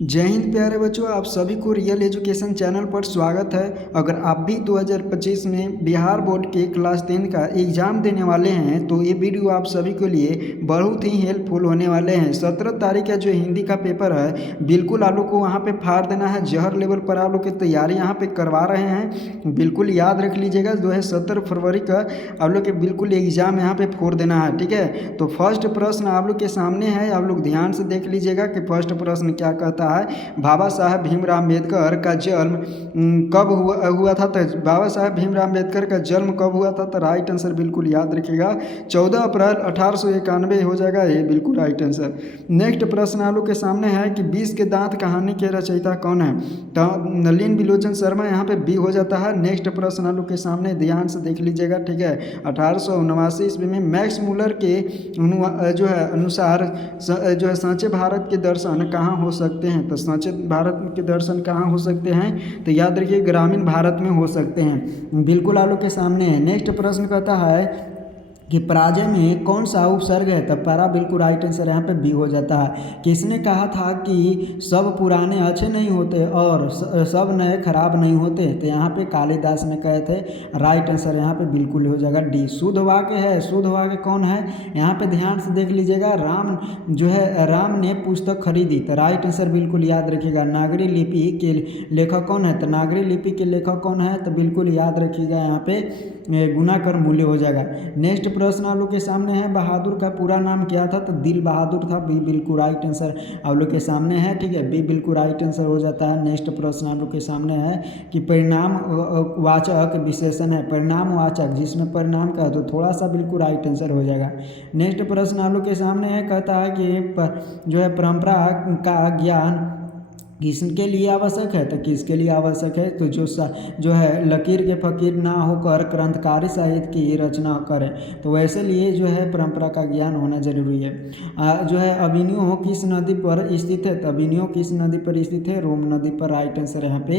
जय हिंद प्यारे बच्चों, आप सभी को रियल एजुकेशन चैनल पर स्वागत है। अगर आप भी 2025 में बिहार बोर्ड के क्लास 10 का एग्ज़ाम देने वाले हैं तो ये वीडियो आप सभी के लिए बहुत ही हेल्पफुल होने वाले हैं। 17 तारीख का जो हिंदी का पेपर है, बिल्कुल आप लोग को वहाँ पे फाड़ देना है। जहर लेवल पर आप लोग की तैयारी यहाँ पे करवा रहे हैं, बिल्कुल याद रख लीजिएगा। जो है 17 फरवरी का आप लोग के बिल्कुल एग्ज़ाम यहाँ पे फोड़ देना है, ठीक है। तो फर्स्ट प्रश्न आप लोग के सामने है, आप लोग ध्यान से देख लीजिएगा कि फर्स्ट प्रश्न क्या कहता है। बाबा साहब भीमराव अम्बेडकर का जन्म कब हुआ था। तो बाबा साहब भीमराव अम्बेडकर का जन्म कब हुआ था, तो राइट आंसर बिल्कुल याद रखिएगा 14 अप्रैल 1891 हो जाएगा, ये बिल्कुल राइट आंसर। नेक्स्ट प्रश्न आप लोग के सामने है कि 20 के दांत कहानी के रचयिता कौन है, तो नलिन बिलोचन शर्मा, यहाँ पे बी हो जाता है। नेक्स्ट प्रश्न आप लोग के सामने ध्यान से देख लीजिएगा, ठीक है। 1879 ईस्वी में मैक्स मुलर के जो है अनुसार जो है सांचे भारत के दर्शन कहाँ हो सकते हैं, तो सांचे भारत के दर्शन कहाँ हो सकते हैं, तो याद रखिए ग्रामीण भारत में हो सकते हैं, बिल्कुल आप लोग के सामने है। नेक्स्ट प्रश्न कहता है कि पराजय में कौन सा उपसर्ग है, तब परा बिल्कुल राइट आंसर यहाँ पे बी हो जाता है। किसने कहा था कि सब पुराने अच्छे नहीं होते और सब नए खराब नहीं होते, तो यहाँ पे कालिदास ने कहे थे। राइट आंसर यहाँ पे बिल्कुल हो जाएगा डी। शुद्ध वाक्य है, शुद्ध वाक्य कौन है, यहाँ पे ध्यान से देख लीजिएगा। राम जो है राम ने पुस्तक खरीदी, तो राइट आंसर बिल्कुल याद रखिएगा। नागरी लिपि के लेखक कौन है, तो नागरी लिपि के लेखक कौन है, तो बिल्कुल याद रखिएगा, यहाँ पे गुणाकर मूल्य हो जाएगा। नेक्स्ट प्रश्न आप लोग के सामने है, बहादुर का पूरा नाम क्या था, तो दिल बहादुर था, बी बिल्कुल राइट आंसर आप लोग के सामने है, ठीक है। बी बिल्कुल राइट आंसर हो जाता है। नेक्स्ट प्रश्न आप लोग के सामने है कि परिणाम वाचक विशेषण है, परिणाम वाचक जिसमें परिणाम का है, तो थोड़ा सा बिल्कुल राइट आंसर हो जाएगा। नेक्स्ट प्रश्न आप लोग के सामने है, कहता है कि जो है परंपरा का ज्ञान किसके लिए आवश्यक है, तो किसके लिए आवश्यक है, तो जो है लकीर के फकीर ना होकर क्रांतिकारी साहित्य की रचना करें, तो वैसे लिए जो है परंपरा का ज्ञान होना जरूरी है। जो है अभिनयो किस नदी पर स्थित है, तो अभिनयो किस नदी पर स्थित है, रोम नदी पर। राइट आंसर यहाँ पे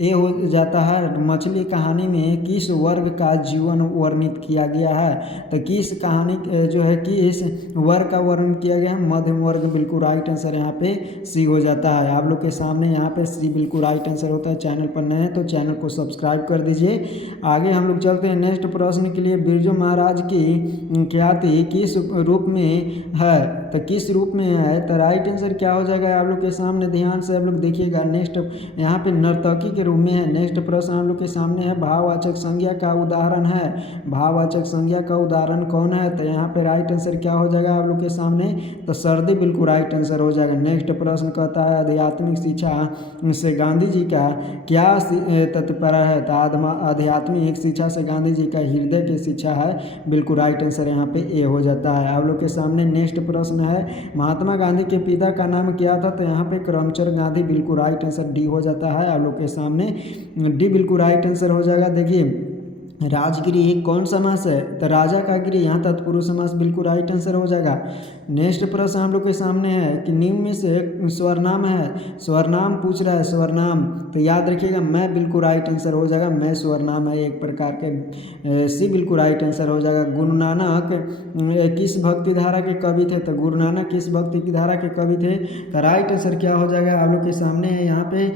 ए हो जाता है। मछली कहानी में किस वर्ग का जीवन वर्णित किया गया है, तो किस कहानी जो है किस वर्ग का वर्णन किया गया है, मध्यम वर्ग, बिल्कुल राइट आंसर यहाँ पे सी हो जाता है। आप लोग के सामने यहाँ पे सी बिल्कुल राइट आंसर होता है। चैनल पर नए हैं तो चैनल को सब्सक्राइब कर दीजिए। आगे हम लोग चलते हैं नेक्स्ट प्रश्न के लिए। बिरजू महाराज की ख्याति किस रूप में है, तो किस रूप में है, तो राइट आंसर क्या हो जाएगा आप लोग के सामने, ध्यान से आप लोग देखिएगा। नेक्स्ट यहाँ पे नर्तकी के रूप में है। नेक्स्ट प्रश्न आप लोग के सामने है, भाववाचक संज्ञा का उदाहरण है, भाववाचक संज्ञा का उदाहरण कौन है, तो यहाँ पे राइट आंसर क्या हो जाएगा आप लोग के सामने, तो सर्दी बिल्कुल राइट आंसर हो जाएगा। नेक्स्ट प्रश्न कहता है आध्यात्मिक शिक्षा से गांधी जी का क्या तात्पर्य है, तो आध्यात्मिक शिक्षा से गांधी जी का हृदय की शिक्षा है, बिल्कुल राइट आंसर यहाँ पे ए हो जाता है। आप लोग के सामने नेक्स्ट प्रश्न है, महात्मा गांधी के पिता का नाम क्या था, तो यहाँ पे करमचंद गांधी, बिल्कुल राइट आंसर डी हो जाता है। आप लोग के सामने डी बिल्कुल राइट आंसर हो जाएगा। देखिए राजगिरी कौन समास है, तो राजा का गिरी, यहाँ तत्पुरुष समास, बिल्कुल राइट आंसर हो जाएगा। नेक्स्ट प्रश्न हम लोग के सामने है कि निम्न में से स्वरनाम है, स्वरनाम पूछ रहा है, स्वरनाम, तो याद रखिएगा मैं, बिल्कुल राइट आंसर हो जाएगा। मैं स्वरनाम है एक प्रकार के, सी बिल्कुल राइट आंसर हो जाएगा। गुरु नानक किस भक्ति धारा के कवि थे, तो गुरु नानक किस भक्ति की धारा के कवि थे, तो राइट आंसर क्या हो जाएगा आप लोग के सामने है यहाँ पे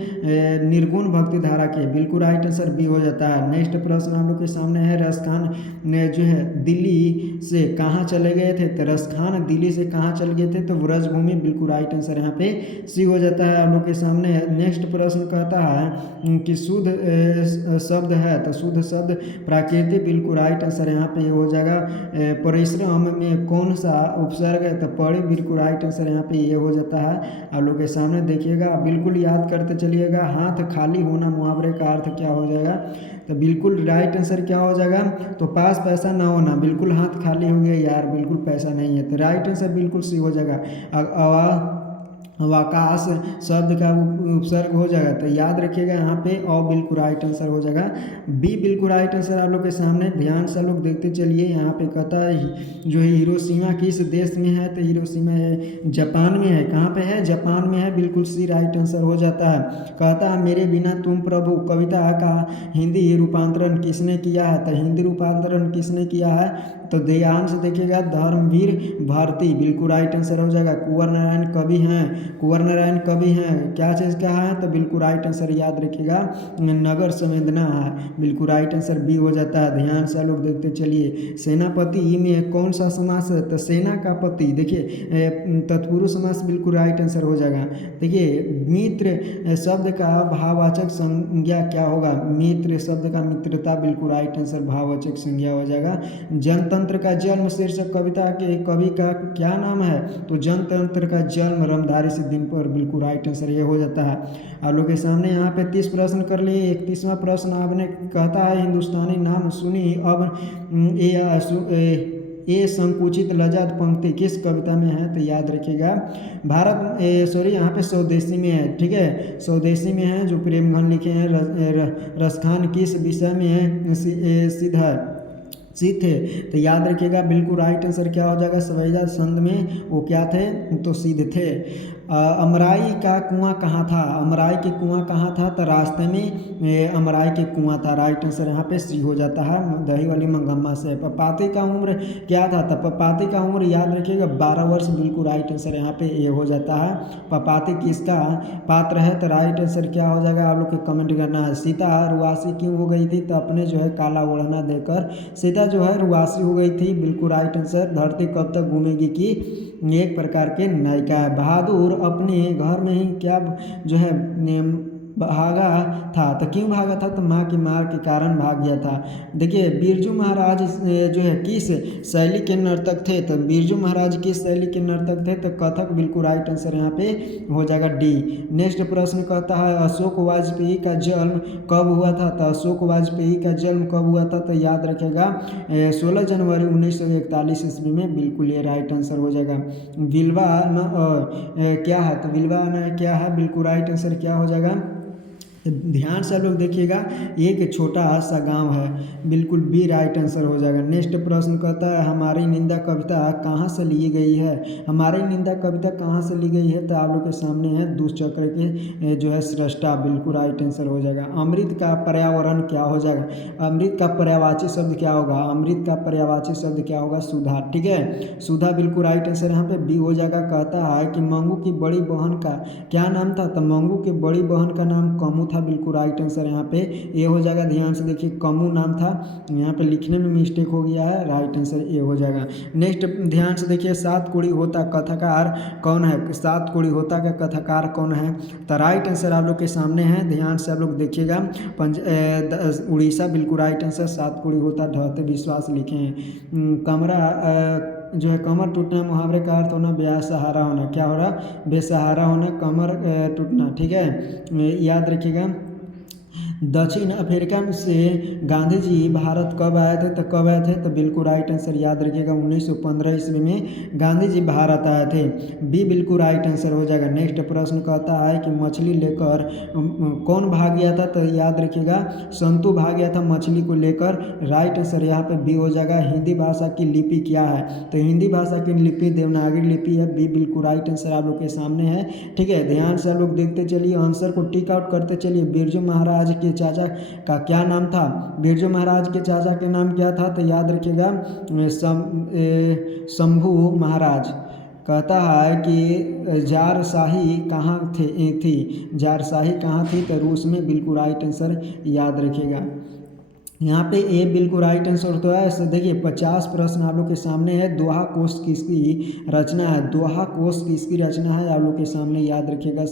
निर्गुण भक्ति धारा के, बिल्कुल राइट आंसर बी हो जाता है। नेक्स्ट प्रश्न हम लोग के सामने है, रसखान ने जो है दिल्ली से कहाँ चले गए थे, तो रसखान दिल्ली से कहाँ चले गए थे, तो व्रजभूमि, बिल्कुल राइट आंसर यहाँ पे सी हो जाता है। आप लोग के सामने नेक्स्ट प्रश्न कहता है कि शुद्ध शब्द है, तो शुद्ध शब्द प्रकृति, बिल्कुल राइट आंसर यहाँ पे हो जाएगा। परिश्रम में कौन सा उपसर्ग है, तो पढ़े, बिल्कुल राइट आंसर यहाँ पे ये हो जाता है। आप लोग के सामने देखिएगा, बिल्कुल याद करते चलिएगा। हाथ खाली होना मुहावरे का अर्थ क्या हो जाएगा, तो बिल्कुल राइट आंसर क्या हो जाएगा, तो पास पैसा ना होना, बिल्कुल हाथ खाली हो गया यार, बिल्कुल पैसा नहीं है, तो राइट आंसर बिल्कुल सी हो जाएगा। आकाश शब्द का उपसर्ग हो जाएगा, तो याद रखिएगा यहाँ पे और बिल्कुल राइट आंसर हो जाएगा बी, बिल्कुल राइट आंसर आप लोग के सामने। ध्यान से लोग देखते चलिए। यहाँ पे कहता है जो है हिरोशिमा किस देश में है, तो हिरोशिमा है जापान में है। कहाँ पे है, जापान में है, बिल्कुल सी राइट आंसर हो जाता है। कहता है मेरे बिना तुम प्रभु कविता का हिंदी रूपांतरण किसने किया है, तो हिंदी रूपांतरण किसने किया है, तो ध्यान से देखिएगा, धर्मवीर भारती बिल्कुल राइट आंसर हो जाएगा। कुंवर नारायण कवि हैं, कुंवर नारायण कवि हैं, क्या चीज़ कहा है, तो बिल्कुल राइट आंसर याद रखिएगा नगर संवेदना है, बिल्कुल राइट आंसर बी हो जाता है। ध्यान से लोग देखते चलिए, सेनापति में कौन सा समास है, तो सेना का पति, देखिए तत्पुरुष समास बिल्कुल राइट आंसर हो जाएगा। देखिए मित्र शब्द का भाववाचक संज्ञा क्या होगा, मित्र शब्द का मित्रता बिल्कुल राइट आंसर भाववाचक संज्ञा हो जाएगा। जनतंत्र का जन्म शीर्षक कविता के कवि का क्या नाम है, तो जनतंत्र का जन्म रमधारी सिद्दीन पर, बिल्कुल राइट आंसर ये हो जाता है। आप लोग के सामने यहाँ पे 30 प्रश्न कर लिए। 31वां प्रश्न आपने कहता है हिंदुस्तानी नाम सुनी अब ये संकुचित लजात पंक्ति किस कविता में है, तो याद रखिएगा भारत सॉरी यहाँ पे स्वदेशी में है, ठीक है, स्वदेशी में है जो प्रेमघन लिखे हैं। रसखान किस विषय में है, सिद्ध थे, तो याद रखिएगा बिल्कुल राइट आंसर क्या हो जाएगा, सवैजा संध में वो क्या थे, तो सिद्ध थे। अमराई का कुआं कहाँ था, अमराई के कुआं कहाँ था, तो रास्ते में अमराई के कुआं था, राइट आंसर यहाँ पे सी हो जाता है, दही वाली मंगम्मा से। पपाती का उम्र क्या था, तो पपाती का उम्र याद रखिएगा 12 वर्ष, बिल्कुल राइट आंसर यहाँ पे ये हो जाता है। पपाती किसका पात्र है, तो राइट आंसर क्या हो जाएगा, आप लोग को कमेंट करना है। सीता रुआसी क्यों हो गई थी, तो अपने जो है काला ओढ़ना देकर सीता जो है रुआसी हो गई थी, बिल्कुल राइट आंसर। धरती कब तक घूमेगी की एक प्रकार के नायिका है। बहादुर अपने घर में ही क्या जो है भागा था, तो क्यों भागा था, तो माँ की मार के कारण भाग गया था। देखिए बिरजू महाराज जो है किस शैली के नर्तक थे, तो बिरजू महाराज किस शैली के नर्तक थे, तो कथक, बिल्कुल राइट आंसर यहाँ पे हो जाएगा डी। नेक्स्ट प्रश्न कहता है अशोक वाजपेयी का जन्म कब हुआ था, तो अशोक वाजपेयी का जन्म कब हुआ था, तो याद रखेगा 16 जनवरी 1941 ईस्वी में, बिल्कुल ये राइट आंसर हो जाएगा। विल्वा क्या है, तो विल्वा क्या है, बिल्कुल राइट आंसर क्या हो जाएगा, ध्यान से लोग देखिएगा एक छोटा सा गांव है, बिल्कुल बी राइट आंसर हो जाएगा। नेक्स्ट प्रश्न कहता है हमारी निंदा कविता कहाँ से ली गई है, हमारी निंदा कविता कहाँ से ली गई है, तो आप लोग के सामने है दुष्चक्र के जो है सृष्टा, बिल्कुल राइट आंसर हो जाएगा। अमृत का पर्यावरण क्या हो जाएगा, अमृत का पर्यायवाची शब्द क्या होगा, अमृत का पर्यायवाची शब्द क्या होगा, सुधा, ठीक है, सुधा बिल्कुल राइट आंसर यहाँ पे बी हो जाएगा। कहता है कि मंगू की बड़ी बहन का क्या नाम था, तो मंगू की बड़ी बहन का नाम कमू था, बिल्कुल राइट आंसर यहाँ पे ए हो जाएगा। ध्यान से देखिए कमू नाम था, यहाँ पे लिखने में मिस्टेक हो गया है, राइट आंसर ए हो जाएगा। नेक्स्ट ध्यान से देखिए सात कुड़ी होता कथाकार कौन है, सात कुड़ी होता का कथाकार कौन है, तो राइट आंसर आप लोग के सामने है, ध्यान से आप लोग देखिएगा उड़ीसा, बिल्कुल राइट आंसर। सात कुड़ी होता ढहते विश्वास लिखे हैं। कमरा जो है कमर टूटना मुहावरे का अर्थ होना बेसहारा होना, क्या हो रहा, बेसहारा होना, कमर टूटना, ठीक है, याद रखिएगा। दक्षिण अफ्रीका से गांधी जी भारत कब आए थे, तो कब आए थे, तो बिल्कुल राइट आंसर याद रखिएगा 1915 ईस्वी में गांधी जी भारत आए थे, बी बिल्कुल राइट आंसर हो जाएगा। नेक्स्ट प्रश्न कहता है कि मछली लेकर कौन भाग गया था, तो याद रखिएगा संतु भाग गया था मछली को लेकर, राइट आंसर यहाँ पे बी हो जाएगा। हिंदी भाषा की लिपि क्या है, तो हिंदी भाषा की लिपि देवनागरी लिपि है, बी बिल्कुल राइट आंसर आप लोग के सामने है, ठीक है। ध्यान से आप लोग देखते चलिए, आंसर को टिक आउट करते चलिए। बिरजू महाराज के चाचा का क्या नाम था, बिरजू महाराज के चाचा के नाम क्या था, तो याद रखिएगा शंभू महाराज। कहता है कि जारशाही कहाँ थी, जारशाही कहाँ थी, तो रूस में, बिल्कुल राइट आंसर याद रखिएगा। यहाँ पे ए बिल्कुल राइट आंसर तो है। ऐसे देखिए 50 प्रश्न आप लोग के सामने है। दोहा कोश किसकी रचना है, दोहा कोश किसकी रचना है, आप लोग के सामने याद रखिएगा।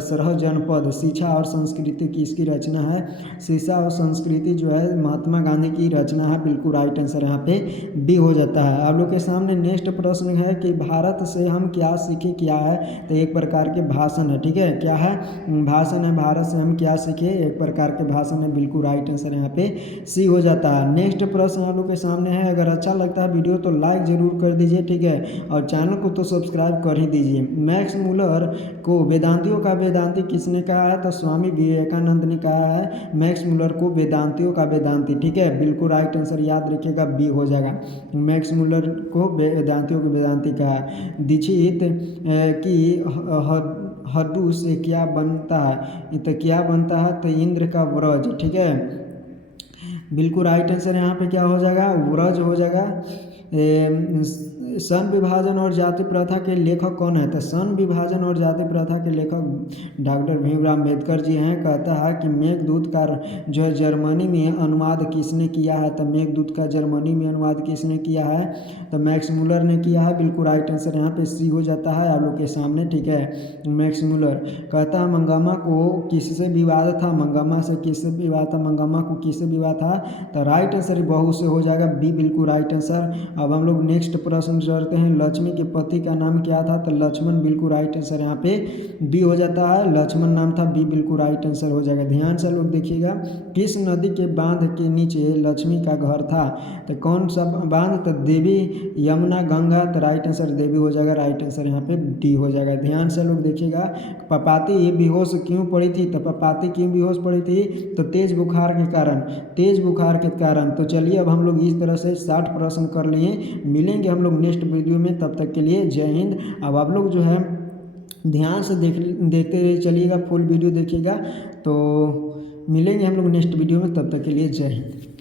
सरह जनपद। शिक्षा और संस्कृति किसकी रचना है, शिक्षा और संस्कृति जो है महात्मा गांधी की रचना है, बिल्कुल राइट आंसर यहाँ पे बी हो जाता है। आप लोग के सामने नेक्स्ट प्रश्न है कि भारत से हम क्या सीखे, क्या है, तो एक प्रकार के भाषण है, ठीक है, क्या है, भाषण है। भारत से हम क्या सीखे, एक प्रकार के भाषण है, बिल्कुल राइट आंसर यहाँ पे सी हो जाता है। नेक्स्ट प्रश्न आप लोग के सामने है। अगर अच्छा लगता है वीडियो तो लाइक जरूर कर दीजिए, ठीक है, और चैनल को तो सब्सक्राइब कर ही दीजिए। मैक्स मूलर को वेदांतियों का वेदांती किसने कहा है, तो स्वामी विवेकानंद ने कहा है मैक्स मूलर को वेदांतियों का वेदांती, ठीक है, बिल्कुल राइट आंसर याद रखिएगा बी हो जाएगा। मैक्स मूलर को वेदांतियों के वेदांती कहा। दीक्षित की हड्डू से क्या बनता है, तो क्या बनता है, तो इंद्र का व्रज, ठीक है। बिल्कुल राइट आंसर यहाँ पे क्या हो जाएगा, व्रज हो जाएगा। सन विभाजन और जाति प्रथा के लेखक कौन है? तो सन विभाजन और जाति प्रथा के लेखक डॉक्टर भीमराव अम्बेडकर जी हैं। कहता है कि मेघदूत का जो है जर्मनी में अनुवाद किसने किया है? तो मेघदूत का जर्मनी में अनुवाद किसने किया है? तो मैक्स मूलर ने किया है। बिल्कुल राइट आंसर यहाँ पे सी हो जाता है आप लोग के सामने, ठीक है, मैक्स मूलर। कहता है मंगामा को किससे विवाद था? मंगामा से किससे विवाद था? मंगामा को किससे विवाद था? तो राइट आंसर बहु से हो जाएगा, बी बिल्कुल राइट आंसर। अब हम लोग नेक्स्ट प्रश्न करते हैं, लक्ष्मी के पति का नाम क्या था? तो लक्ष्मण, बिल्कुल राइट आंसर यहाँ पे बी हो जाता है, लक्ष्मण नाम था, बी बिल्कुल राइट आंसर हो जाएगा। ध्यान से लोग देखिएगा, किस नदी के बांध के नीचे लक्ष्मी का घर था? तो कौन सा बांध? तो देवी, यमुना, गंगा। तो राइट आंसर देवी हो जाएगा, राइट आंसर यहाँ पे डी हो जाएगा। ध्यान से लोग देखिएगा, पपाती बेहोश क्यों पड़ी थी? तो पपाती क्यों बेहोश पड़ी थी? तो तेज बुखार के कारण, तेज बुखार के कारण। तो चलिए अब हम लोग इस तरह से 60 प्रश्न कर लिए। मिलेंगे हम लोग नेक्स्ट वीडियो में, तब तक के लिए जय हिंद। अब आप लोग जो है ध्यान से देखते चलिएगा, फुल वीडियो देखिएगा। तो मिलेंगे हम लोग नेक्स्ट वीडियो में, तब तक के लिए जय हिंद।